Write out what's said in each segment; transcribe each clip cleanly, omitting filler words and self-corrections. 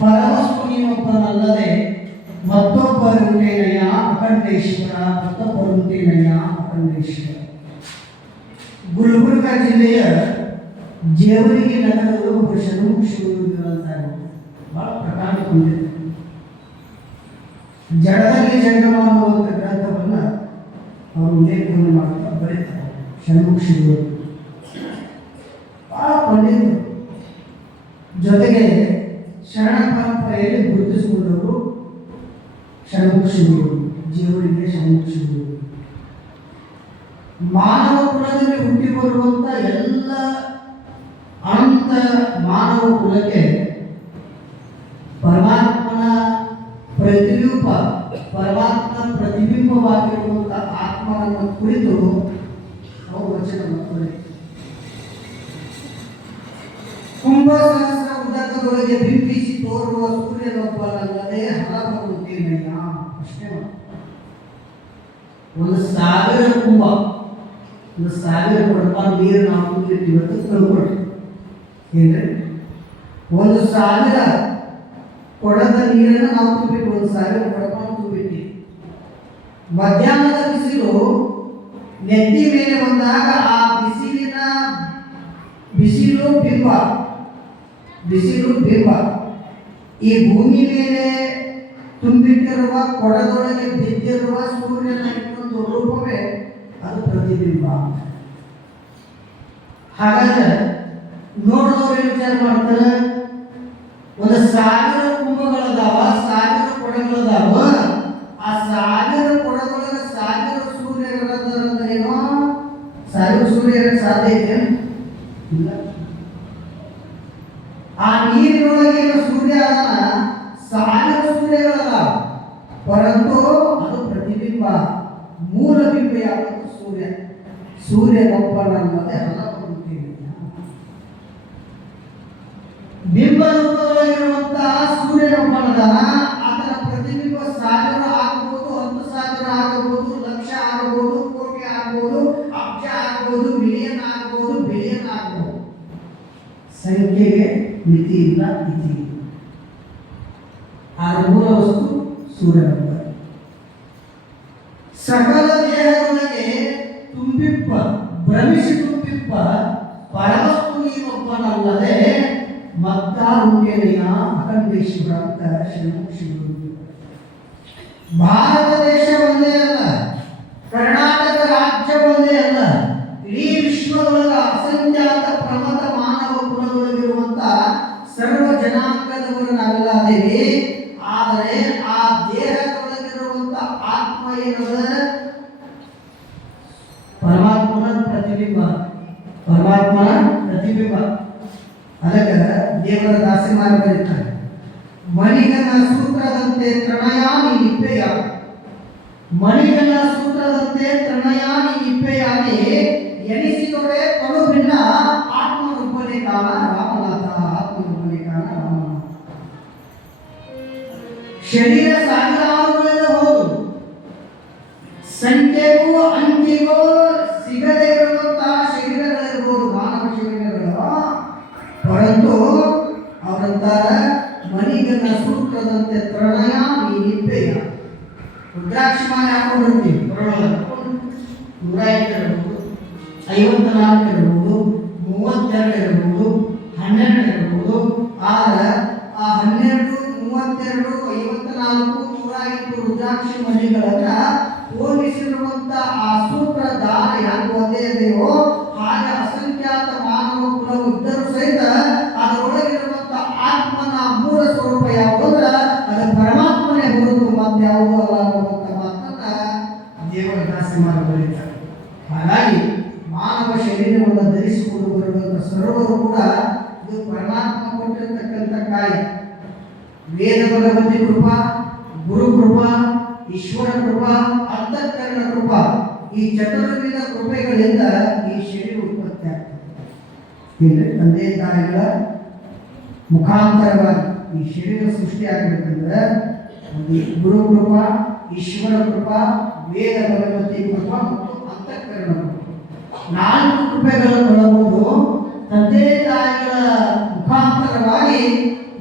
ಪರವಸ್ತು ನೀನೊಬ್ಬನಲ್ಲದೆ ಮತ್ತೊಬ್ಬರುಂಟೇನಯ್ಯ ಅಖಂಡೇಶ್ವರ, ಮತ್ತೊಬ್ಬರುಂಟೇನಯ್ಯ ಅಖಂಡೇಶ್ವರ. ಗುಲ್ಬರ್ಗ ಜಿಲ್ಲೆಯ ಜೇವರಿಗೆ ನಗರದ ಒಬ್ಬ ಶರಣುಶಿವರಂತಾರೆ, ಬಹಳ ಪ್ರಕಾರ ಹೊಂದಿದೆ. ಜಡದಲ್ಲಿ ಜಂಗಮ ಅನ್ನುವಂಥ ಗ್ರಂಥವನ್ನು ಅವರು ಉಲ್ಲೇಖವನ್ನು ಮಾಡ್ತಾ ಬರೀತಾರೆ. ಶರಣುಶಿವರು ಬಹಳ ಪಂಡಿತರು, ಜೊತೆಗೆ ಶರಣ ಪರಂಪರೆಯಲ್ಲಿ ಗುರುತಿಸಿಕೊಂಡವರು ಶರಣುಶಿವರು, ಜೀವರಿಗೆ ಶರಣುಶಿವರು. ಮಾನವ ಕುಲದಲ್ಲಿ ಹುಟ್ಟಿ ಬರುವಂತ ಎಲ್ಲ ಅನಂತ ಮಾನವ ಕುಲಕ್ಕೆ ಪರಮಾತ್ಮನ ಪ್ರತಿರೂಪ, ಪರಮಾತ್ಮನ ಪ್ರತಿಬಿಂಬವಾಗಿರುವಂಥ ಆತ್ಮನನ್ನು ಕುರಿತು ನಾವು ವಚನ ಮಾಡ್ತಾರೆ. ಕುಂಭಸಹಸ್ರ ಉದಕದೊಳಗೆ ಬಿಂಬಿಸಿ ತೋರುವ ಸೂರ್ಯನೊಬ್ಬನಲ್ಲದೆ ಹಲವರುಂಟೇನಯ್ಯ. ಅಷ್ಟೇ. ಒಂದು ಸಾವಿರ ಕುಂಭ, ಒಂದು ಸಾವಿರ ಕೊಡಪ ನೀರು ನಾವು ಕುಡಿತೀವಿ ಅಂತ ತಿಳ್ಕೊಳ್ರಿ. ಏನ್ರಿ, ಒಂದು ಸಾವಿರ ಕೊಡದ ನೀರನ್ನು ನಾವು ತುಂಬಿಟ್ಟು, ಒಂದು ಸಾವಿರ ಕೊಡಪ ತುಂಬಿಟ್ಟು, ಮಧ್ಯಾಹ್ನದ ಬಿಸಿಲು ನೆತ್ತಿ ಮೇಲೆ ಬಂದಾಗ ಆ ಬಿಸಿಲು ಬಿಂಬ ಈ ಭೂಮಿ ಮೇಲೆ ತುಂಬಿಟ್ಟಿರುವ ಕೊಡದೊಳಗೆ ಬಿದ್ದಿರುವ ಸೂರ್ಯನ ಇನ್ನೊಂದು ರೂಪವೇ ಅದು ಪ್ರತಿಬಿಂಬ. ಹಾಗಾದ್ರೆ ನೋಡಿದವರು ವಿಚಾರ ಮಾಡ್ತಾರೆ, ಒಂದು ಸಾವಿರ ಕುಂಭಗಳದಾವ, ಸಾವಿರ ಕೊಡಗಳದಾವ, ಆ ಸಾವಿರ ಕೊಡದೊಳಗೆ ಸಾವಿರ ಸೂರ್ಯಗಳಂದ್ರೇನೋ, ಸಾವಿರ ಸೂರ್ಯರ ಸಾಧ್ಯ ಇದೆ ಇಲ್ಲ. ಆ ನೀರಿನೊಳಗೆ ಸೂರ್ಯ ಅದನ್ನ ಸಾವಿರ ಸೂರ್ಯಗಳದಾವ, ಪರಂತು ಅದು ಪ್ರತಿಬಿಂಬ. ಮೂಲ ಬಿಂಬ ಯಾವುದು? ಸೂರ್ಯ. ಸೂರ್ಯನೊಬ್ಬನಲ್ಲದೆ ಹಲವರುಂಟೇನಯ್ಯ. ಬಿಂಬ ರೂಪದೊಳಗಿರುವಂತಹ ಸೂರ್ಯನೊಬ್ಬನದಾನ, ಆತನ ಪ್ರತಿಬಿಂಬ ಸಾವಿರ ಆಗಬಹುದು, 10,000 ಆಗಬಹುದು, ಲಕ್ಷ ಆಗಬಹುದು, ಕೋಟಿ ಆಗಬಹುದು, ಅಬ್ಜ ಆಗಬಹುದು, ಮಿಲಿಯನ್ ಆಗಬಹುದು, ಬಿಲಿಯನ್ ಆಗಬಹುದು. ಸಂಖ್ಯೆಗೆ ಮಿತಿ ಇಲ್ಲ, ಇತಿ ಇಲ್ಲ. ಆದ ಮೂಲ ವಸ್ತು ಸೂರ್ಯನೊಬ್ಬ. ಸಕಲ ದೇಹದೊಳಗೆ ತುಂಬಿಪ್ಪ, ಭ್ರಮಿಸಿ ತುಂಬಿಪ್ಪ ಪರವಸ್ತು ನೀನೊಬ್ಬನಲ್ಲದೆ ಮತ್ತಾರುಂಟೇನಯ್ಯ ಅಖಂಡೇಶ್ವರ ಅಂತ ಶರಣುಶಿವರು. ಭಾರತ ದೇಶ ಒಂದೇ ಅಲ್ಲ, ಕರ್ನಾಟಕ ರಾಜ್ಯ ಒಂದೇ ಅಲ್ಲ, ಇಡೀ ವಿಶ್ವದೊಳಗ ಅಸಂಖ್ಯಾತ ಪ್ರಮಥ ಮಾನವ ಕುಲದೊಳಗಿರುವಂತ ಸರ್ವ ಜನಾಂಗದವರು ನಾವೆಲ್ಲ ಅದೇವಿ. ಆದರೆ ಆ ದೇಹದೊಳಗಿರುವಂತ ಆತ್ಮ ಏನದ? ಪರಮಾತ್ಮನ ಪ್ರತಿಬಿಂಬ, ಪರಮಾತ್ಮನ ಪ್ರತಿಬಿಂಬ. ಅದಕ್ಕೆ ದೇವರ ದಾಸಿಮಾರ ಬರೀತಾರೆ, ಮಣಿಗನ ಸೂತ್ರದಂತೆ ತೃಣಯಾನಿ ನಿಪ್ಪೆಯಾಗಿ, ಮಣಿಗನ ಸೂತ್ರದಂತೆ ತೃಣಯಾನಿ ನಿಪ್ಪೆಯಾಗಿ ಎನಿಸಿದೊಡೆ ಕಡು ಭಿನ್ನ ಆತ್ಮರೂಪನೆ ಕಾಣ ರಾಮನಾಥ, ಆತ್ಮರೂಪನೆ ಕಾಣ ರಾಮನಾಥ. ಶರೀರ ಸಾವಿರಾರುಗಳಿಂದ ಹೌದು, ಸಂಖ್ಯೆಗೂ ಅಂಕಿಗೂ ಸಿಗದೇ ಇರುವಂತಹ ಶರೀರಗಳಿರ್ಬೋದು, ಮಾನವ ಶರೀರಗಳು. ಪರಂತು ಅವರಂತಾರ ಮಣಿಗನ ಸೂತ್ರದಂತೆ ತೃಣಯ ಈ ನಿಪ್ಪೆಯ. ರುದ್ರಾಕ್ಷಿ ಮಾಲೆ ಹಾಕೊಂಡಿರ್ತೀವಿ, 108 ಇರಬಹುದು, 54 ಇರಬಹುದು, 32 ಇರಬಹುದು, 12 ಇರಬಹುದು. ಆದ್ರೆ ಆ 12, 32, 54, 108 ರುದ್ರಾಕ್ಷಿ ಮಣಿಗಳನ್ನ ಹೋಲಿಸಿರುವಂತ ಆ ಸೂತ್ರ ದಾರ ಯಾಕೆ ಒಂದೇ ಇದೆಯೋ ಹಾಗೆ ಅಸಂಖ್ಯಾತ ಮಾನವ ಕುಲವು ಇದ್ದರೂ ಸಹಿತ ಅದರೊಳಗಿರುವಂತ ಆತ್ಮನ ಮೂಲ ಸ್ವರೂಪ ಯಾವುದಂದ್ರ ಅದು ಪರಮಾತ್ಮನೇ ಹೊರತು ಮತ್ತೆ ಯಾವುದೂ ಅಲ್ಲ ಅನ್ನುವಂತ ಮಾತನ್ನ ದೇವರ ದಾಸಿಮಾರ ಬರೀತಾರೆ. ಹಾಗಾಗಿ ಮಾನವ ಶರೀರವನ್ನು ಧರಿಸಿಕೊಂಡು ಬರುವಂತ ಸರ್ವರು ಕೂಡ ಇದು ಪರಮಾತ್ಮ ಕೊಟ್ಟಿರತಕ್ಕಂಥ ಕಾಯ. ವೇದ ಭಗವತಿ ಕೃಪಾ, ಗುರು ಕೃಪಾ, ಈಶ್ವರ ಕೃಪಾ, ಅಂತಃಕರಣ ಕೃಪಾ, ಈ ಚತುರ್ವಿಧ ಕೃಪೆಗಳಿಂದ ಈ ಶರೀರ ಉತ್ಪತ್ತಿ ಆಗ್ತದೆ. ತಂದೆ ತಾಯಿಗಳ ಮುಖಾಂತರವಾಗಿ ಈ ಶರೀರ ಸೃಷ್ಟಿ ಆಗಬೇಕಂದ್ರೆ ಗುರು ಕೃಪಾ, ಈಶ್ವರ ಕೃಪಾ, ವೇದ ಭಗವತಿ ಕೃಪಾ ಮತ್ತು ಅಂತಃಕರಣ ಕೃಪಾ, 4 ಕೃಪೆಗಳನ್ನು ಒಳಗೊಂಡು ತಂದೆ ತಾಯಿಗಳ ಮುಖಾಂತರವಾಗಿ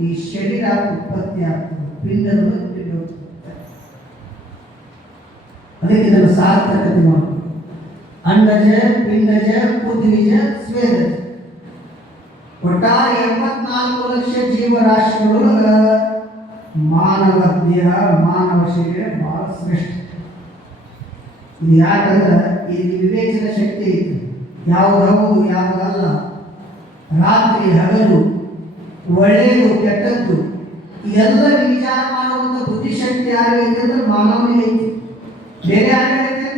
ಈ ಶರೀರ ಉತ್ಪತ್ತಿ ಆಗ್ತದೆ, ಪಿಂಡದ ಪಿಂಡ ಉತ್ಪತ್ತಿ. ಅದಕ್ಕೆ ಇದನ್ನು ಸಾರ್ಥಕತೆ ಮಾಡಬೇಕು. ಅಂಡಜ, ಪಿಂಡಜ, ಉದ್ವಿಜ, ಸ್ವೇದಜ, ಒಟ್ಟಾರೆ 74 ಲಕ್ಷ ಜೀವರಾಶಿಗಳೊಳಗ ಮಾನವ ದೇಹ, ಮಾನವ ಶರೀರ ಬಹಳ ಶ್ರೇಷ್ಠ. ಇದು ಯಾಕಂದ್ರೆ ಇಲ್ಲಿ ವಿವೇಚನ ಶಕ್ತಿ ಐತಿ. ಯಾವುದು ಹೌದು, ಯಾವುದಲ್ಲ, ರಾತ್ರಿ ಹಗಲು, ಒಳ್ಳೆಯದು ಕೆಟ್ಟದ್ದು, ಇದೆಲ್ಲ ವಿಚಾರ ಮಾಡುವಂಥ ಬುದ್ಧಿಶಕ್ತಿ ಯಾರಿಗೆ ಅಂದ್ರೆ ಮಾನವನಿಗೆ ಐತಿ. ಬೇರೆ ಯಾರಿಗೈತೆ?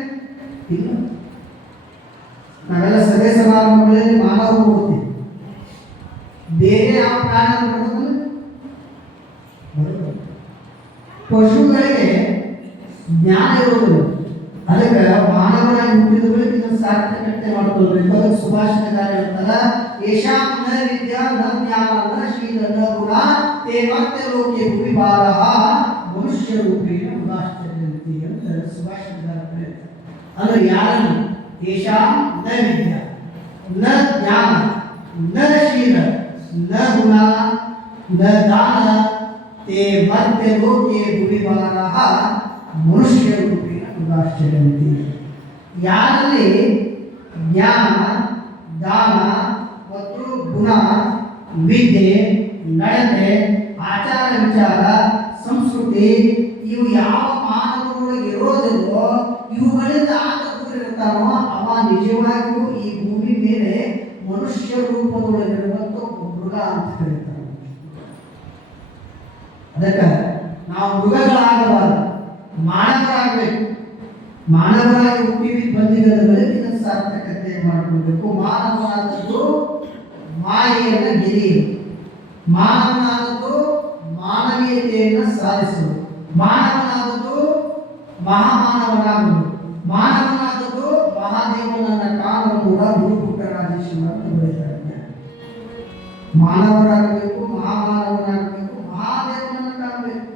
ಇಲ್ಲ. ನಾವೆಲ್ಲ ಸಭೆ ಸಮಾರಂಭಗಳಲ್ಲಿ ಮಾನವ ಹೋಗ್ತೀವಿ, ಬೇರೆ ಯಾವ ಪ್ರಾಣ ಬರೋದಲ್ಲ. ಪಶುಗಳಿಗೆ ಜ್ಞಾನ ಇರುವುದಿಲ್ಲ. ಅದಕ್ಕೆ ಮಾನವರಾಗಿ ಹುಟ್ಟಿದ ಬಳಿಕ ಇದನ್ನು ಸಾರ್ಥಕತೆ ಮಾಡ್ಕೊಳ್ಬೇಕು. ಅದಕ್ಕೆ ಸುಭಾಷಿತಗಾರ ಹೇಳ್ತಾರ, ಯಶಾಂ ನ ವಿದ್ಯಾ ನ ಜ್ಞಾನ ನ ಶೀಲ ನ ಗುಣ ತೇ ಮತ್ತೆ ಲೋಕೆ ಭುವಿ ಬಾರಃ ಮನುಷ್ಯ ರೂಪೇಣ ಉದಾಶ್ಚರ್ಯಂತಿ ಅಂತ ಸುಭಾಷಿತಗಾರ ಹೇಳ್ತಾರೆ. ಅಂದ್ರೆ ಯಾರನ್ನು ಯಶಾಂ ನ ವಿದ್ಯಾ ನ ಜ್ಞಾನ ನ ಶೀಲ ನ ಗುಣ ನ ದಾನ ತೇ ಮತ್ತೆ ಲೋಕೆ ಭುವಿ ಬಾರಃ ಮನುಷ್ಯ ರೂಪೇಣ ಉದಾಶ್ಚರ್ಯಂತಿ. ಯಾರಲ್ಲಿ ಜ್ಞಾನ, ದಾನ ಮತ್ತು ಗುಣ, ವಿದ್ಯೆ, ನಡತೆ, ಆಚಾರ ವಿಚಾರ, ಸಂಸ್ಕೃತಿ ಇವು ಯಾವ ಮಾನವರೊಳಗೆ ಇರೋದಿಲ್ಲೋ, ಇವುಗಳಿಂದ ಆತ ದೂರ ಇರ್ತಾನೋ ಅವ ನಿಜವಾಗಿಯೂ ಈ ಭೂಮಿ ಮೇಲೆ ಮನುಷ್ಯ ರೂಪದೊಳಗಿರುವಂಥ ಮೃಗ ಅಂತ ಕರೀತಾರೆ. ಅದಕ್ಕೆ ನಾವು ಮೃಗಗಳಾಗಬಾರದು, ಮಾನವರಾಗಬೇಕು. ಮಾನವರಾಗಿ ಹುಟ್ಟಿ ಬಂದಿರದ ಬಳಿಕ ಇದನ್ನು ಸಾರ್ಥಕತೆ ಮಾಡಿಕೊಳ್ಬೇಕು. ಮಾನವನಾದದ್ದು ಮಾಯೆಯನ್ನು ಗೆರೆಯುವುದು, ಮಾನವನಾದದ್ದು ಮಾನವೀಯತೆಯನ್ನು ಸಾಧಿಸುವುದು, ಮಾನವನಾದದ್ದು ಮಹಾಮಾನವನಾಗುವುದು, ಮಾನವನಾದದ್ದು ಮಹಾದೇವನನ್ನ ಕಾಣಲು ಕೂಡ ಗುರುಪುಟ್ಟ ರಾಜೇಶ್ವರ ಬರೀತಾರೆ. ಮಾನವರಾಗಬೇಕು, ಮಹಾಮಾನವನಾಗಬೇಕು, ಮಹಾದೇವನನ್ನ ಕಾಣಬೇಕು,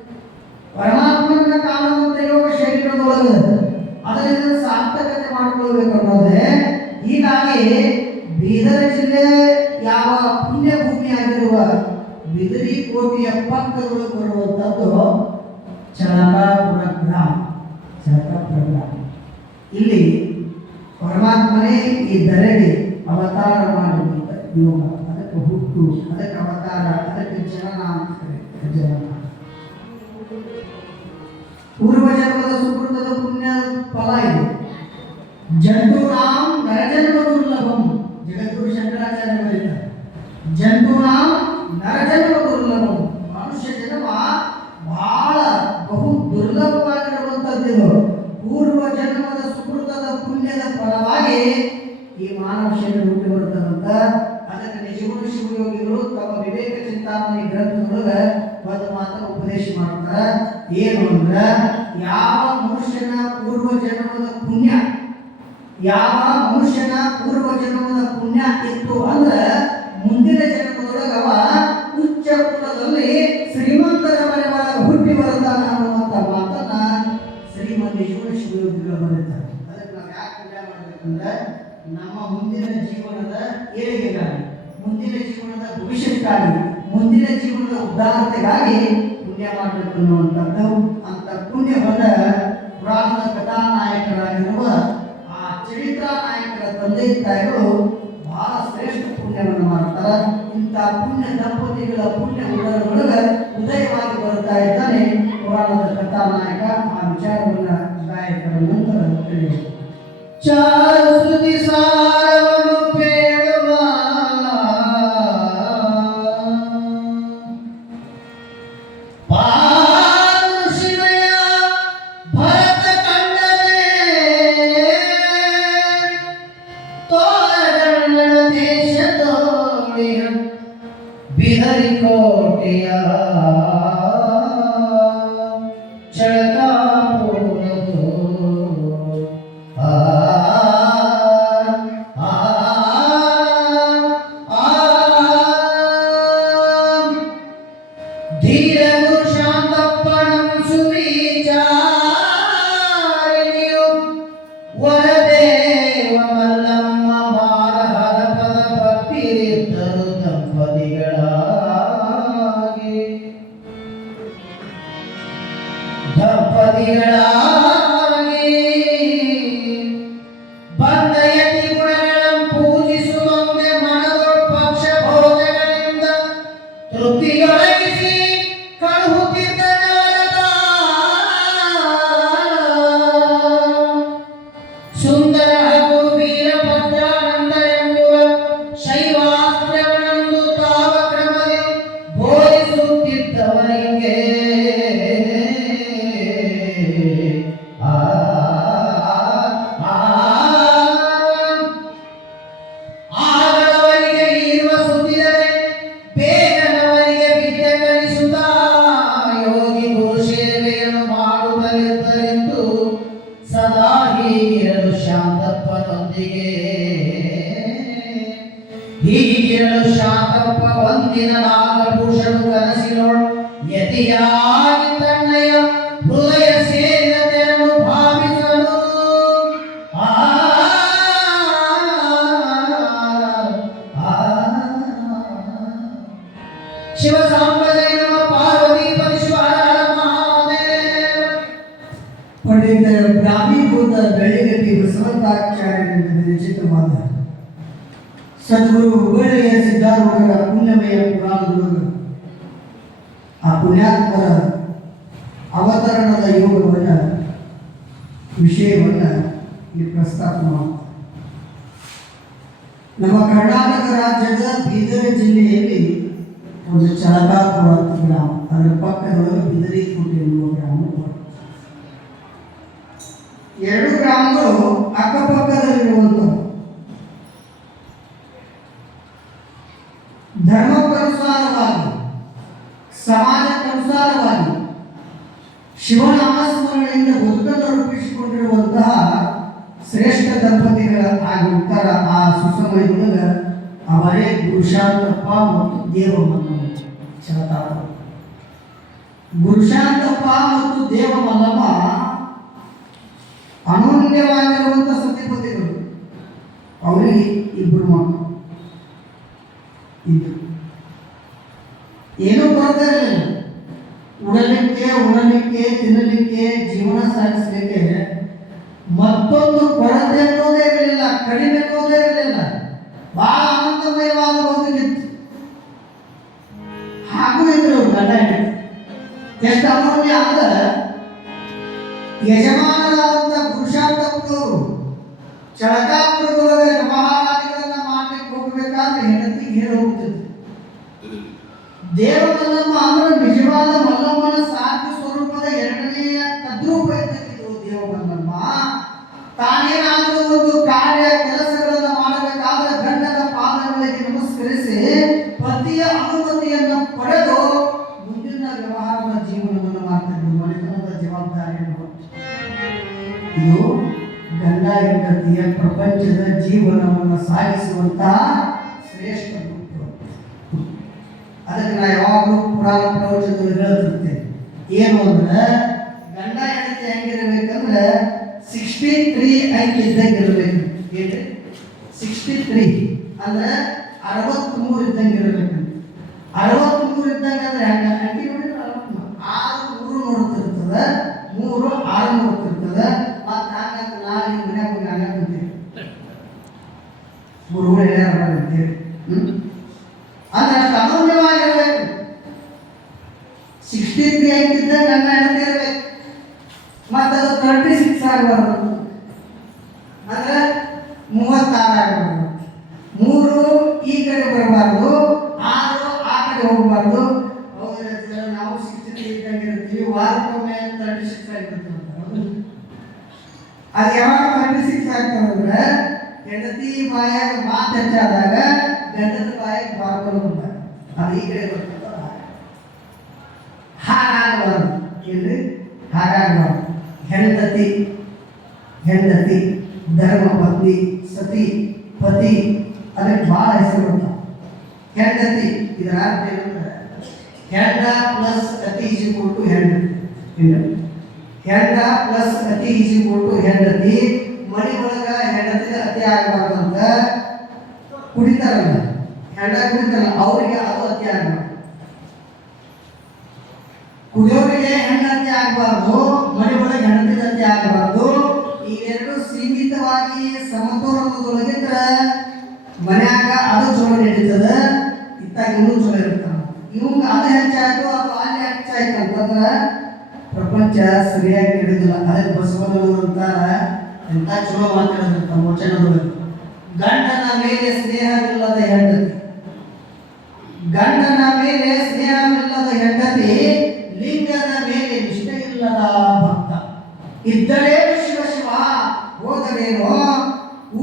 ಪರಮಾತ್ಮನ ಕಾಣುವಂತ ಯೋಗ ಶರೀರದೊಳಗೆ ಅದರಿಂದ ಸಾರ್ಥಕತೆ ಮಾಡಿಕೊಳ್ಬೇಕು ಅನ್ನೋದೇ. ಹೀಗಾಗಿ ಬೀದರ ಜಿಲ್ಲೆ ಯಾವ ಪುಣ್ಯ ಭೂಮಿಯಾಗಿರುವ ಬಿದರಿ ಕೋಟೆಯ ಪಕ್ಕದೊಳಗೆ ಬರುವಂಥದ್ದು ಚಳಕಾಪುರ ಗ್ರಾಮ. ಚಳಕಾಪುರ ಗ್ರಾಮ ಇಲ್ಲಿ ಪರಮಾತ್ಮನೇ ಈ ಧರೆಗೆ ಅವತಾರ ಮಾಡುವಂಥ ಯೋಗ. ಅದಕ್ಕೆ ಹುಟ್ಟು, ಅದಕ್ಕೆ ಅವತಾರ, ಅದಕ್ಕೆ ಜನನ ಅಂತ ಕರೀತಾರೆ. ಜನನ ಪೂರ್ವ ಜನ್ಮದ ಸುಕೃತದ ಪುಣ್ಯ ಫಲ ಇದು. ಜಂತೂನಾಂ ನರಜನ್ಮ ದುರ್ಲಭಂ. ಜಗದ್ಗುರು ಶಂಕರಾಚಾರ್ಯ ಬರೀತಾರೆ, ಜಂತೂನಾಂ ನರಜನ್ಮ ದುರ್ಲಭಂ. ಮನುಷ್ಯ ಜನ್ಮ ಬಹಳ ಬಹು ದುರ್ಲಭವಾಗಿರುವಂಥದ್ದು. ಪೂರ್ವ ಜನ್ಮದ ಸುಕೃತದ ಪುಣ್ಯದ ಫಲವಾಗಿ ಈ ಮಾನವ ಶರೀರ ಹುಟ್ಟಿ ಬರ್ತದಂತ. ಅದಕ್ಕೆ ನಿಜಗುಣ ಶಿವಯೋಗಿಗಳು ತಮ್ಮ ವಿವೇಕ ಚಿಂತಾಮಣಿ ಗ್ರಂಥದೊಳಗೆ ಒಂದು ಮಾತನ್ನು ಉಪದೇಶ ಮಾಡ್ತಾರೆ. ಏನು ಅಂದ್ರೆ, ಯಾವ ಮನುಷ್ಯನ ಪೂರ್ವ ಜನ್ಮದ ಪುಣ್ಯ, ಯಾವ ಮನುಷ್ಯನ ಪೂರ್ವ ಜನ್ಮದ ಪುಣ್ಯ ಇತ್ತು ಅಂದ್ರೆ ಮುಂದಿನ ಜನ್ಮದೊಳಗೆ ಅವ ಉಚ್ಚ ಕುಲದಲ್ಲಿ ಶ್ರೀಮಂತರ ಮನೆ ಒಳಗೆ ಹುಟ್ಟಿ ಬರ್ತಾನ ಅನ್ನುವಂಥ ಮಾತನ್ನ ಶ್ರೀಮಂತ ಶಿವಯೋಗಿಗಳು ಬರೀತಾರೆ. ಅದಕ್ಕೆ ನಾವು ಯಾಕೆ ಪುಣ್ಯ ಮಾಡಬೇಕಂದ್ರೆ ನಮ್ಮ ಮುಂದಿನ ಜೀವನದ ಏಳಿಗೆಗಾಗಿ, ಮುಂದಿನ ಜೀವನದ ಭವಿಷ್ಯಕ್ಕಾಗಿ, ಮುಂದಿನ ಜೀವನದ ಉದಾರತೆಗಾಗಿ ಪುಣ್ಯ ಮಾಡಬೇಕು ಅನ್ನುವಂಥದ್ದು. ಅಂತ ಪುಣ್ಯವನ್ನು ಪುರಾಣದ ಕಥಾನಾಯಕರಾಗಿರುವ ಆ ಚರಿತ್ರಾ ನಾಯಕರ ತಂದೆ ತಾಯಿಗಳು ಬಹಳ ಶ್ರೇಷ್ಠ ಪುಣ್ಯವನ್ನು ಮಾಡ್ತಾರೆ. ಇಂಥ ಪುಣ್ಯ ದಂಪತಿಗಳ ಪುಣ್ಯ ಉದರದೊಳಗೆ ಉದಯವಾಗಿ ಬರ್ತಾ ಇದ್ದಾನೆ ಪುರಾಣದ ಕಥಾನಾಯಕ. ಆ ವಿಚಾರವನ್ನು ಗಾಯಕರ ನಂತರ ತಿಳಿಯುವುದು. ಚಾರುಶ್ರುತಿ ಸಾರವನ್ನು ಪೇಳುವ ಪಾರುಷಿಮಯ ಭರತ ಕಂಡನೆ ತೋರಗಣ್ಣ ದೇಶ ತೋಳಿಯ ಬಿದರಿ ಕೋಟೆಯ ದಂಪತಿಗಳ ದಂಪತಿಗಳಾಗಿ ಬಂದ ಯತಿ ಗುಣಗಳನ್ನು ಪೂಜಿಸುವಂತೆ ಮನದೊಳ ಪಕ್ಷ ಭೋಜಗಳಿಂದ ತೃಪ್ತಿಯೊಳಗಿಸಿ ಕಳುಹುತ್ತಿದ್ದ ನಾರದ ಸುಂದರ ಹಾಗೂ ವೀರಭದ್ರಾನಂದ ಎಂಬುವ ಶೈವಾಸ್ತ್ರಗಳನ್ನು ತಾವ ಕ್ರಮದಿ ಬೋಧಿಸುತ್ತಿದ್ದವನಿಗೆ ಆಗದವರಿಗೆ ಇರುವ ಸುತ್ತಿದರೆ ಬೇಗನವರಿಗೆ ವಿದ್ಯೆ ಕಲಿಸುತ್ತಾ ಯೋಗಿ ಗುರು ಸೇವೆಯನ್ನು ಮಾಡುತ್ತಲಿದ್ದರೆಂದು ಸದಾ ಹೀಗಿರಲು ಶಾಂತಪ್ಪನೊಂದಿಗೆ ಹೀಗಿರಲು ಶಾಂತಪ್ಪ ಒಂದಿನ ನಾಗಭೂಷಣು ಕನಸಿನೋಳು ಯತಿಯಾಗಿ ತನ್ನಯ ಹೃದಯ ಸೇರಿದತೆಯನ್ನು ಭಾವಿಸಲು ಆ ಶಿವ ಸಾಂಬಜಯ ನಮ ಪಾರ್ವತಿ ಪರಿಶ್ವರ ಮಹಾದೇವ. ಪಂಡಿತ ಬ್ರಾಹ್ಮೀಭೂತ ಬೆಳ್ಳಿಗಟ್ಟಿ ಬಸವಂತಾಚಾರ್ಯರಿಂದ ವಿರಚಿತವಾದ ಸದ್ಗುರು ಹುಬ್ಬಳ್ಳಿಯ ಸಿದ್ಧಾರೂಢರ ಪುಣ್ಯಮಯ ಪುರಾಣದೊಳಗೆ ಆ ಪುಣ್ಯಾತ್ಮರ ಅವತರಣದ ಯೋಗವನ್ನು ವಿಷಯವನ್ನು ಇಲ್ಲಿ ಪ್ರಸ್ತಾಪ ಮಾಡ್ತಾರೆ. ನಮ್ಮ ಕರ್ನಾಟಕ ರಾಜ್ಯದ ಬೀದರ್ ಜಿಲ್ಲೆಯಲ್ಲಿ ಒಂದು ಚಳಕಾಪುರ ಅಂತ ಗ್ರಾಮ, ಅದರ ಪಕ್ಕದೊಳಗೆ ಬಿದರಿಕೋಟೆ ಎನ್ನುವ ಗ್ರಾಮ ಬರುತ್ತೆ. ಎರಡು ಗ್ರಾಮಗಳು ಅಕ್ಕಪಕ್ಕದಲ್ಲಿರುವಂಥವು. ಧರ್ಮಕ್ಕನುಸಾರವಾಗಿ ಸಮಾಜಕ್ಕನುಸಾರವಾಗಿ ಶಿವನಾಮಸ್ಮರಣೆಯಿಂದ ಬದುಕನ್ನು ರೂಪಿಸಿಕೊಂಡಿರುವಂತಹ ಶ್ರೇಷ್ಠ ದಂಪತಿಗಳ ಆಗಿರ್ತಾರ. ಆ ಸುಸಮಯದೊಳಗ ಅವರೇ ಗುರುಶಾಂತಪ್ಪ ಮತ್ತು ದೇವಮಲ್ಲಮ್ಮ. ಚಳಕಾಪುರ ಗುರುಶಾಂತಪ್ಪ ಮತ್ತು ದೇವಮಲ್ಲಮ್ಮ ಅನನ್ಯವಾಗಿರುವಂಥ ಸತಿಪತಿಗಳು. ಅವರಿಗೆ ಇಬ್ಬರು ಮಕ್ಕಳು ಇದ್ರು. ಏನೂ ಕೊರತೆ ಇರಲಿಲ್ಲ. ಉಣಲಿಕ್ಕೆ ತಿನ್ನಲಿಕ್ಕೆ ಜೀವನ ಸಾಗಿಸಲಿಕ್ಕೆ ಮತ್ತೊಂದು ಕೊರತೆ ಅನ್ನೋದೇ ಇರಲಿಲ್ಲ, ಕಡಿಮೆ ಅನ್ನೋದೇ ಇರಲಿಲ್ಲ. ಬಹಳ ಆನಂದಮಯವಾದ ಬದುಕಿತ್ತು. ಹಾಗೂ ಇದ್ರು ಗಂಡ ಹೆಂಡತಿ. ಎಷ್ಟು ಅಮೂಲ್ಯ ಅಂದ್ರೆ ಯಜಮಾನರಾದಂಥ ಪುರುಷಾರ್ಥಪ್ಪನವರು ಚಳಕಾಪುರದೊಳಗೆ ವ್ಯವಹಾರಾದಿಗಳನ್ನ ಮಾಡ್ಲಿಕ್ಕೆ ಹೋಗ್ಬೇಕಾದ್ರೆ ಹೆಂಡತಿಗೆ ಹೇಳಿ ಹೋಗ್ತಿದ್ರು. ದೇವಮಲ್ಲಮ್ಮ ಅಂದ್ರೆ ನಿಜವಾದ ಮಲ್ಲಮ್ಮನ ಸಾಧ್ಯ ಸ್ವರೂಪದ ಎರಡನೆಯ ತದ್ರೂಪ ಇದ್ದದ್ದು ದೇವಮಲ್ಲಮ್ಮ. ತಾನೇನಾದರೂ ಒಂದು ಕಾರ್ಯ ಕೆಲಸಗಳನ್ನು ಮಾಡಬೇಕಾದ್ರೆ ಗಂಡನ ಪಾದಗಳಿಗೆ ನಮಸ್ಕರಿಸಿ ಪತಿಯ ಅನುಮತಿಯನ್ನು ಪಡೆದು ಮುಂದಿನ ವ್ಯವಹಾರದ ಜೀವನವನ್ನು ಮಾಡ್ತಿದ್ರು. ಮನೆತನದ ಜವಾಬ್ದಾರಿಯನ್ನು ಹೊತ್ತು ಇದು ಗಂಡ ಹೆಂಡತಿಯ ಪ್ರಪಂಚದ ಜೀವನವನ್ನು ಸಾಗಿಸುವಂತಹ ಶ್ರೇಷ್ಠ ಗುರು. ಅದಕ್ಕೆ ನಾ ಯಾವಾಗಲೂ ಪುರಾಣ ಪ್ರವಚನದಲ್ಲಿ ಹೇಳ್ತಿರ್ತೇನೆ. ಏನು ಅಂದ್ರೆ ಗಂಡ ಹೆಂಡತಿ ಹೆಂಗಿರ್ಬೇಕಂದ್ರೆ 63 ಅಂಕಿ ಇದ್ದಂಗೆ ಇರಬೇಕು. ಏನ್ರಿ 63 ಅಂದ್ರೆ 63 ಇದ್ದಂಗೆ ಇರಬೇಕಂತ. 63 ಇದ್ದಂಗೆ ಅಂದ್ರೆ ಅಂಕಿ ನೋಡಿ 6 3 ನೋಡ್ತಿರ್ತದ, 3 6 ನೋಡ್ತಿರ್ತದ. ಮತ್ತು ಹಂಗಂತ ನಾನು ನಿಮ್ಮ ಮನ್ಯಾಗ ಹೋಗಿ ಹಂಗ ಕುಂತೀವಿ ಗುರುಗಳು ಹೇಳ್ಯಾರ ಅಂತೇಳಿ ಅಂದ್ರೆ ಅಷ್ಟು ಅಮೂಲ್ಯವಾಗಿರ್ಬೇಕು. 63 ಅಂಕಿದ್ದ ಗಂಡ ಹೆಂಡತಿ ಇರಬೇಕು. ಮತ್ತು ಅದು 36 ಆಗಬಾರ್ದು, ಅಂದ್ರೆ 36 ಆಗಬಾರ್ದು. 3 ಈ ಕಡೆ ಬರಬಾರ್ದು, 6 ಆ ಕಡೆ ಹೋಗಬಾರ್ದು. ನಾವು 63 ಇದ್ದಂಗೆ ಇರ್ತೀವಿ, ವಾರಕ್ಕೊಮ್ಮೆ 36 ಆಗಿರ್ತದೆ. ಅದು ಯಾವಾಗ 36 ಆಗ್ತದಂದ್ರೆ ಹೆಂಡತಿ ಬಾಯಾಗ ಮಾತು ಹೆಚ್ಚಾದಾಗ ಗಂಡದ ಬಾಯಾಗ ಬಾರ್ಕೊಂಡು ಬಂದಾಗ ಅದು ಈ ಕಡೆ ಬರ್ತದ. ಹಾಗಾಗಬಾರ್ದು. ಏನ್ರಿ ಹಾಗಾಗಬಾರ್ದು. ಹೆಂಡತಿ ಧರ್ಮ ಪತ್ನಿ, ಸತಿ ಪತಿ, ಅದಕ್ಕೆ ಭಾಳ ಹೆಸರು ಅಂತ. ಹೆಂಡತಿ ಇದರ ಅರ್ಥ ಏನಂದ್ರೆ ಹೆಂಡ ಪ್ಲಸ್ ಅತಿ ಈಸ್ ಈಕ್ವಲ್ ಟು ಹೆಂಡತಿ. ಹೆಂಡ ಪ್ಲಸ್ ಅತಿ ಈಸ್ ಈಕ್ವಲ್ ಟು ಹೆಂಡತಿ. ಮನೆ ಒಳಗ ಹೆಂಡತಿ ಅತಿ ಆಗಬಾರ್ದು ಅಂತ ಕುಡಿತಾರಲ್ಲ, ಹೆಂಡ ಕುಡಿತಾರಲ್ಲ, ಅವರಿಗೆ ಅದು ಅತಿ ಆಗಬಾರ್ದು. ಕುಡಿಯೋರಿಗೆ ಹೆಂಡ ಅತಿ ಆಗಬಾರ್ದು, ಮನೆ ಒಳಗೆ ಹೆಂಡತಿ ದಂತೆ ಆಗಬಾರ್ದು. ಇವೆರಡು ಸೀಮಿತವಾಗಿ ಸಮತೋಲನದೊಳಗಿದ್ರ ಮನ್ಯಾಗ ಅದು ಚಲೋ ನಡೀತದ, ಇತ್ತಾಗ ಇನ್ನೂ ಚಲೋ ಇರ್ತಾನ. ಇವಂಗ ಅದು ಹೆಚ್ಚಾಯ್ತು, ಅದು ಅಲ್ಲಿ ಹೆಚ್ಚಾಯ್ತು ಅಂತಂದ್ರ ಪ್ರಪಂಚ ಸರಿಯಾಗಿ ನಡೆದಿಲ್ಲ. ಅದಕ್ಕೆ ಬಸವಣ್ಣವರು ಅಂತಾರ, ಎಂತ ಚಲೋ ಮಾತಾಡಿದ್ರು ತಮ್ಮ ವಚನದೊಳಗೆ, ಗಂಡನ ಮೇಲೆ ಸ್ನೇಹವಿಲ್ಲದ ಹೆಂಡತಿ, ಗಂಡನ ಮೇಲೆ ಸ್ನೇಹವಿಲ್ಲದ ಹೆಂಡತಿ, ಲಿಂಗದ ಮೇಲೆ ನಿಷ್ಠೆ ಇಲ್ಲದ ಭಕ್ತ. ಇದ್ದರೇನು ಶಿವ ಶಿವ, ಹೋದರೇನೋ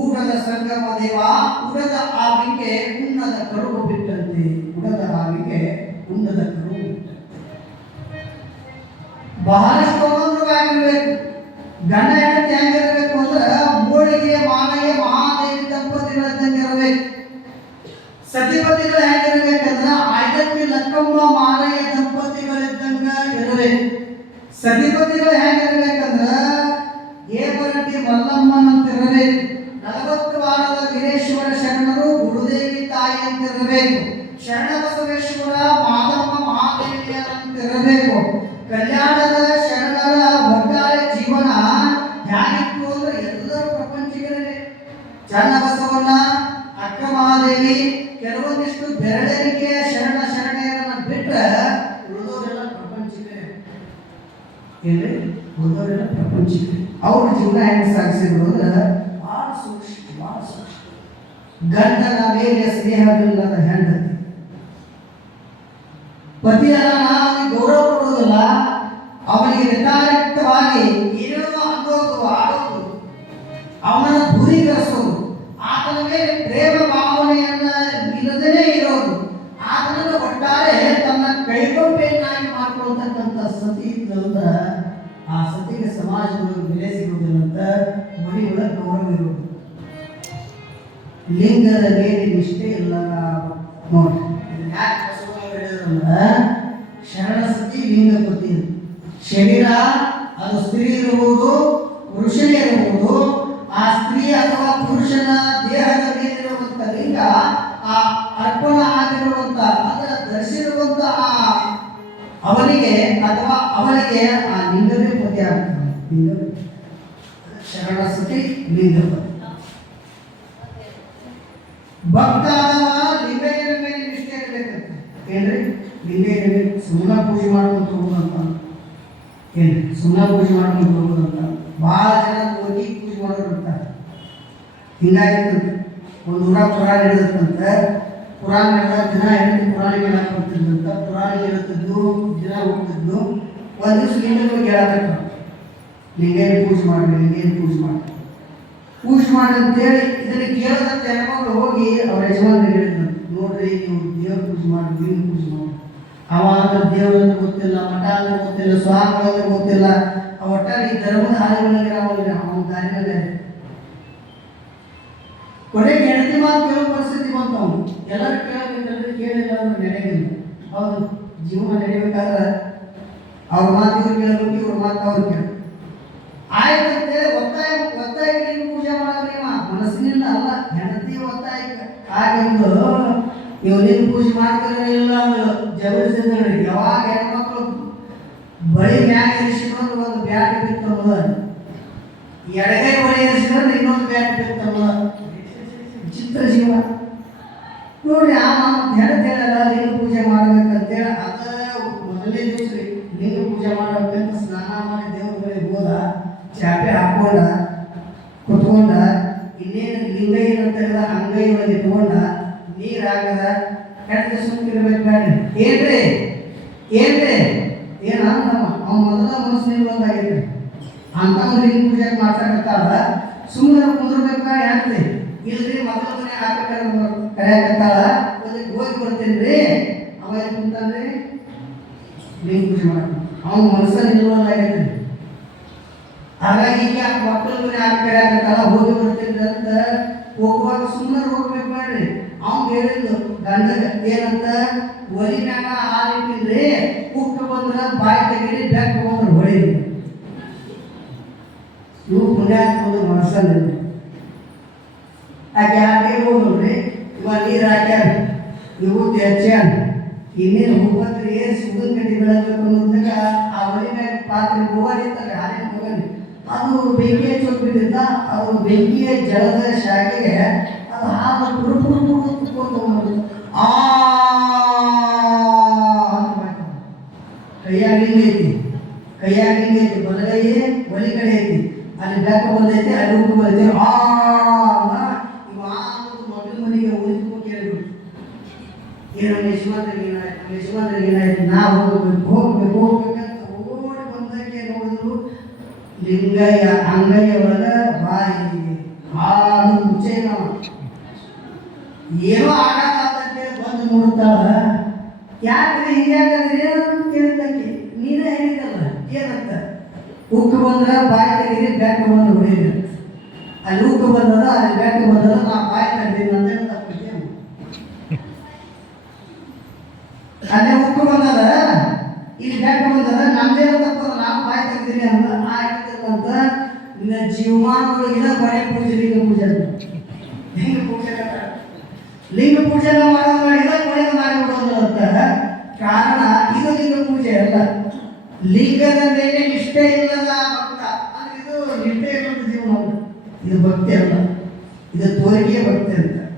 ಊಟದ ಸಂಗಮ ದೇವ, ಉಡದ ಆವಿಗೆ ಉಣ್ಣದ ಕರುವು ಬಿಟ್ಟಂತೆ, ಉಡದ ಆವಿಗೆ ಉಣ್ಣದ ಕರುವು ಬಿಟ್ಟಂತೆ. ಬಹಳಷ್ಟು ಆಗಿರ್ಬೇಕು. ಗಂಡ ಹೆಂಡತಿ ಹೆಂಗಿರ್ಬೇಕು ಅಂದ್ರೆ ಮೂಳಿಗೆ ಮಾನಯ್ಯ ಮಹಾದೇವಿ ದಂಪತಿಗಳಿದ್ದಂಗೆ ಇರಬೇಕು. ಸತಿಪತಿಗಳು ಹೆಂಗಿರ್ಬೇಕಂದ್ರ ಆಯ್ದಕ್ಕಿ ಲಕ್ಕಮ್ಮ ಮಾನಯ್ಯ ದಂಪತಿಗಳಿದ್ದಂಗ ಇರಬೇಕು. ಸತಿಪತಿಗಳು ಹೆಂಗಿರ್ಬೇಕಂದ್ರ ಏಬರಟ್ಟಿ ಮಲ್ಲಮ್ಮನಂತ ಇರಬೇಕು. 40 ವಾರದ ವೀರೇಶ್ವರ ಶರಣರು ಗುರುದೇವಿ ತಾಯಿ ಅಂತ ಇರಬೇಕು. ಶರಣ ಬಸವೇಶ್ವರ ಮಾದಮ್ಮ ಮಹಾದೇವಿಯರಂತ ಇರಬೇಕು. ಕಲ್ಯಾಣದ ಶರಣರ ಒಟ್ಟಾರೆ ಜೀವನ ಹೇಗಿತ್ತು ಅಂದ್ರೆ ಎಲ್ಲರೂ ಪ್ರಪಂಚಿಗರೇ. ಚನ್ನಬಸವಣ್ಣ, ಅಕ್ಕ ಮಹಾದೇವಿ, ಕೆಲವೊಂದಿಷ್ಟು ಬೆರಳೆಣಿಕೆಯ ಶರಣ ಶರಣೆಯರನ್ನ ಬಿಟ್ಟರೆ ಉಳಿದವರೆಲ್ಲ ಪ್ರಪಂಚಿಗರೇ. ಏನ್ರಿ, ಉಳಿದವರೆಲ್ಲ ಪ್ರಪಂಚಿಗರೇ. ಅವ್ರ ಜೀವನ ಹೆಂಗೆ ಸಾಗಿಸಿದ್ರು ಅಂದ್ರೆ ಭಾಳ ಸೂಕ್ಷ್ಮ, ಭಾಳ ಸೂಕ್ಷ್ಮ. ಗಂಡನ ಮೇಲೆ ಸ್ನೇಹವಿಲ್ಲದ ಹೆಂಡತಿ, ಪತಿಯನ್ನ ಅವನಿಗೆ ಗೌರವ ಕೊಡುವುದಿಲ್ಲ, ಅವನಿಗೆ ನಿರ್ಧಾರಿತವಾಗಿ ಏನೋ ಅನ್ನೋದು ಆಡೋದು, ಅವನನ್ನು ದೂರೀಕರಿಸೋದು, ಆತನ ಮೇಲೆ ಪ್ರೇಮ ಭಾವನೆಯನ್ನ ಇಲ್ಲದೇ ಇರೋದು, ಆತನನ್ನು ಒಟ್ಟಾರೆ ತನ್ನ ಕೈಗೊಂಬೆಯನ್ನಾಗಿ ಮಾಡಿಕೊಳ್ತಕ್ಕಂಥ ಸತಿ ಇದ್ದಲ್ಲ, ಆ ಸತಿಗೆ ಸಮಾಜದೊಳಗೆ ಬೆಲೆ ಸಿಗುವುದಿಲ್ಲ ಅಂತ ಮನೆಯೊಳಗೆ ಗೌರವ ಇರೋದು. ಲಿಂಗದ ಮೇಲೆ ನಿಷ್ಠೆ ಇಲ್ಲ ನೋಡಿ. ಯಾಕೆ ಶರಣ ಸತಿ ಲಿಂಗಪತಿ, ಶರೀರ ಅದು ಸ್ತ್ರೀ ಇರಬಹುದು, ಪುರುಷನೇ ಇರಬಹುದು. ಆ ಸ್ತ್ರೀ ಅಥವಾ ಪುರುಷನ ದೇಹದ ಮೇಲಿರುವಂತ ಲಿಂಗ, ಆ ಅರ್ಪಣ ಆಗಿರುವಂತ ಅದರ ಧರಿಸಿರುವಂತ ಅವನಿಗೆ ಅಥವಾ ಅವನಿಗೆ ಆ ಲಿಂಗವೇ ಪತಿ ಆಗ್ತದೆ. ಲಿಂಗವೇ ಶರಣ ಸತಿ ಲಿಂಗಪತಿ. ಭಕ್ತಾದವ ಲಿಂಗೈನ ಮೇಲೆ ನಿಷ್ಠೆ ಇರಬೇಕಂತ ಏನ್ರಿ, ಲಿಂಗೈನ ಸುಮ್ಮನೆ ಪೂಜೆ ಮಾಡ್ಕೊಂತ ಹೋಗುದಂತ ಏನ್ರಿ, ಸುಮ್ಮನೆ ಪೂಜೆ ಮಾಡ್ಕೊಂತ ಹೋಗುದಂತ. ಭಾಳ ಜನ ಹೋಗಿ ಪೂಜೆ ಮಾಡೋರು ಇರ್ತಾರೆ. ಹಿಂಗಾಗಿರ್ತಂತೆ. ಒಂದು ಊರ ಪುರಾಣ ಹಿಡಿದಂತ, ಪುರಾಣ ಹಿಡಿದ ದಿನ ಹೆಂಡತಿ ಪುರಾಣಿಗೆ ಹಾಕೊಡ್ತಿದ್ದಂತ, ಪುರಾಣಿಗೆ ಹೇಳ್ತಿದ್ದು ದಿನ ಹೋಗ್ತಿದ್ದು. ಒಂದು ದಿವಸ ಲಿಂಗಕ್ಕೆ ಹೇಳಬೇಕು, ಲಿಂಗೈನ ಪೂಜೆ ಮಾಡ್ರಿ, ಲಿಂಗೈನ ಪೂಜೆ ಮಾಡ್ರಿ, ಪೂಜೆ ಮಾಡಿ ಅಂತೇಳಿ ಇದನ್ನು ಕೇಳದಂತೆ ಹೆಣ್ಮಕ್ಳು ಹೋಗಿ ಅವ್ರ ಯಜಮಾನ್ರಿಗೆ ಹೇಳಿದ್ರು, ನೋಡ್ರಿ ನೀವು ದೇವ್ರ ಪೂಜೆ ಮಾಡಿ, ದೇವ್ರ ಪೂಜೆ ಮಾಡಿ. ಅವ ಅಂದ್ರೆ ದೇವ್ರಂದ್ರೆ ಗೊತ್ತಿಲ್ಲ, ಮಠ ಅಂದ್ರೆ ಗೊತ್ತಿಲ್ಲ, ಸ್ವಾಮಿಗಳಂದ್ರೆ ಗೊತ್ತಿಲ್ಲ, ಒಟ್ಟಾರೆ ಈ ಧರ್ಮದ ಹಾದಿಗಳಲ್ಲಿ ನಾವಲ್ಲಿ ಅವನ ದಾರಿನಲ್ಲೇ. ಕೊನೆಗೆ ಹೆಂಡತಿ ಮಾತು ಕೇಳೋ ಪರಿಸ್ಥಿತಿ ಬಂತು. ಅವನು ಎಲ್ಲರೂ ಕೇಳಬೇಕಂದ್ರೆ ಕೇಳಿಲ್ಲ ಅಂದ್ರೆ ನಡೆಯಲಿಲ್ಲ. ಹೌದು, ಜೀವನ ನಡೆಯಬೇಕಾದ್ರೆ ಅವ್ರ ಮಾತು ಇವ್ರು ಕೇಳಬೇಕು, ಇವ್ರ ಮಾತು ಅವ್ರು ಕೇಳ. ಆಯ್ತಂತೆ ಒತ್ತಾಯ ಪೂಜೆ ಮಾಡೋದ್ರಿ ಮನಸ್ಸಿನಿಂದ ಅಲ್ಲ, ಹೆಂಡತಿ ಒತ್ತಾಯ ಹಾಗೆಂದು ಇವನಿಗೆ ಪೂಜೆ ಮಾಡ್ತಾರೆ ಇಲ್ಲ ಜಬರಿಸಿದ್ರಿ. ಯಾವಾಗ ಹೆಣ್ಮಕ್ಳು ಬಳಿ ಮ್ಯಾಗ ಇರಿಸಿಕೊಂಡು ಒಂದು ಬ್ಯಾಟ್ ಬಿತ್ತವ, ಎಡಗೈ ಬಳಿ ಇರಿಸಿಕೊಂಡು ಇನ್ನೊಂದು ಬ್ಯಾಟ್ ಬಿತ್ತವ. ವಿಚಿತ್ರ ಜೀವ ನೋಡ್ರಿ. ಆ ಹೆಂಡತಿ ಹೇಳಲ್ಲ ಲಿಂಗ ಪೂಜೆ ಮಾಡ್ಬೇಕಂತೇಳಿ ಅದ ಮೊದಲನೇ ದಿವಸ ಲಿಂಗ ಪೂಜೆ ಮಾಡ್ಬೇಕಂತ ಸ್ನಾನ ಮಾಡಿ ದೇವ್ರ ಬಳಿ ಹೋದ, ಚಾಪೆ ಹಾಕೊಂಡ ಕುತ್ಕೊಂಡ, ಇನ್ನೇನು ಲಿಂಗೈ ತೆಗೆದ ಅಂಗೈ ಒಳಗೆ ಇಟ್ಕೊಂಡ, ನೀರು ಹಾಕದ, ಹೆಂಡತಿ ಸುಮ್ಕಿರ್ಬೇಕು ಬೇಡ್ರಿ. ಏನ್ರಿ ಏನ್ರಿ ಏನ ಅವ್ನ ಮೊದಲ ಮನಸ್ಸಿನಿಂದ ಒಂದಾಗೈತೆ ಅಂತ ಲಿಂಗ ಪೂಜೆ ಮಾಡ್ಸಕತ್ತಾಳ. ಸುಮ್ಮನೆ ಕುಂದ್ರಬೇಕ ಹೆಂಡತಿ, ಇಲ್ರಿ ಮೊದಲ ಮನೆ ಹಾಕಬೇಕಾದ್ರೆ ಕರೆಯಕತ್ತಾಳ, ಹೋಗಿ ಬರ್ತೀನಿ ರೀ. ಅವ ಏನು ಕುಂತಾನ್ರಿ ಲಿಂಗ ಪೂಜೆ ಮಾಡ, ಅವ್ನ ಮನಸ್ಸಲ್ಲಿ ನಿಲ್ವಲ್ಲಾಗೈತೆ. ಹಾಗಾಗಿ ಈಗ ಮಕ್ಕಳ ಮನೆ ಹಾಕಬೇಕಾಗತ್ತಲ್ಲ, ಹೋಗಿ ಬರ್ತೀನಿ ಅಂತ ಹೋಗುವಾಗ ಸುಮ್ಮನೆ ಹೋಗ್ಬೇಕು ಬೇಡ್ರಿ. ಅವ್ನು ಹೇಳಿದ್ದು ಗಂಡಗ ಏನಂತ, ಒಲಿ ಮ್ಯಾಗ ಹಾಲಿಟ್ಟಿಲ್ರಿ, ಉಪ್ಪು ಬಂದ್ರ ಬಾಯಿ ತೆಗೀರಿ, ಬೆಕ್ಕ ಬಂದ್ರೆ ಹೊಳೀರಿ. ಇವು ಪುಣ್ಯಾತ್ಮದ ಮನಸ್ಸಲ್ಲಿ ಆಕೆ ಹಾಕಿ ಹೋಗ್ರಿ. ಇವಾಗ ನೀರು ಹಾಕ್ಯಾರ, ಇವು ಹೆಚ್ಚಾನ, ಇನ್ನೇನು ಹೋಗ್ಬಂದ್ರೆ ಏರಿಸಿ ಉಗಿನ ಕಟ್ಟಿ ಬೆಳಬೇಕು ಅನ್ನೋದಾಗ ಆ ಒಲಿ ಮ್ಯಾಗ ಪಾತ್ರೆ ಅದು ಬೆಂಕಿಯ ಜಲದ ಶಾಖೆಗೆ ಅದು ಹಾಲು ಪುಡು ಪುಡು ಪುಡು ತುಕ್ಕೊಂಡು ಹೋಗೋದು. ಆ ಅಂತ ಮಾಡ್ತಾನೆ. ಕೈಯಾಗ ಹಿಂಗೈತಿ, ಕೈಯಾಗ ಹಿಂಗೈತಿ, ಬಲಗೈಯೇ ಒಲಿ ಕಡೆ ಐತಿ, ಅಲ್ಲಿ ಬೆಕ್ಕ ಬಂದೈತಿ, ಅಲ್ಲಿ ಉಪ್ಪು ಬಂದೈತಿ. ಆ ಮೊದಲು ಮನೆಗೆ ಉಳಿದು ಕೇಳಿಬಿಟ್ಟು ಏನೋ ಯಶವಂತರಿಗೆ ಏನಾಯ್ತು, ನಾವು ಹೋಗ್ಬೇಕಂತ ಓಡಿ ಬಂದಕ್ಕೆ ನೋಡಿದ್ರು ಲಿಂಗಯ್ಯ ಅಂಗಯ್ಯ ಒಳಗ ಬಾಯಿ ಹಾಲು ಮುಚ್ಚೆ ನಾವು ಏನೋ ಆಗತ್ತಂತೆ ಬಂದು ನೋಡ್ತಾಳ. ಯಾಕ್ರಿ ಹಿಂಗ್ಯಾಕಂದ್ರೆ ಏನಂತ ಕೇಳಿದಕ್ಕೆ ನೀನೇ ಹೇಳಿದಲ್ಲ ಏನಂತ, ಉಕ್ಕು ಬಂದ್ರೆ ಬಾಯಿ ತೆಗೀರಿ, ಬೆಕ್ಕ ಬಂದು ಹೊಡೀರಿ. ಅಲ್ಲಿ ಉಕ್ಕು ಬಂದದ, ಅಲ್ಲಿ ಬೆಕ್ಕ ಬಂದದ, ನಾ ಬಾಯಿ ತೆಗ್ದೀನಿ ಅಂತ ತಪ್ಪಿದ್ದೆ. ಅಲ್ಲೇ ಉಕ್ಕು ಬಂದದ, ಇಲ್ಲಿ ಬೆಕ್ಕ ಬಂದದ, ನಮ್ದೇನೋ ತಪ್ಪದ, ನಾವು ಬಾಯಿ ತೆಗ್ದೀನಿ ಅಂತ ಆಗಿರ್ತಕ್ಕಂಥ ಜೀವಮಾನದೊಳಗಿನ ಬಳೆ ಪೂಜೆ, ಲಿಂಗ ಪೂಜೆ ಅಂತ. ಲಿಂಗ ಪೂಜೆ ಲಿಂಗ ಪೂಜೆ ಮಾಡೋದು ಮಾಡಿದ ಕೊನೆಗೆ ಮಾಡಿಬಿಡೋದು ಅಂತ ಕಾರಣ. ಇದು ಲಿಂಗ ಪೂಜೆ ಅಲ್ಲ. ಲಿಂಗದ ಮೇಲೆ ನಿಷ್ಠೆ ಇಲ್ಲದ ಭಕ್ತ ಅಂದ್ರೆ ಇದು ನಿಷ್ಠೆ ಇಲ್ಲದ ಜೀವನ, ಇದು ಭಕ್ತಿ ಅಲ್ಲ, ಇದು ತೋರಿಕೆಯ ಭಕ್ತಿ ಅಂತ.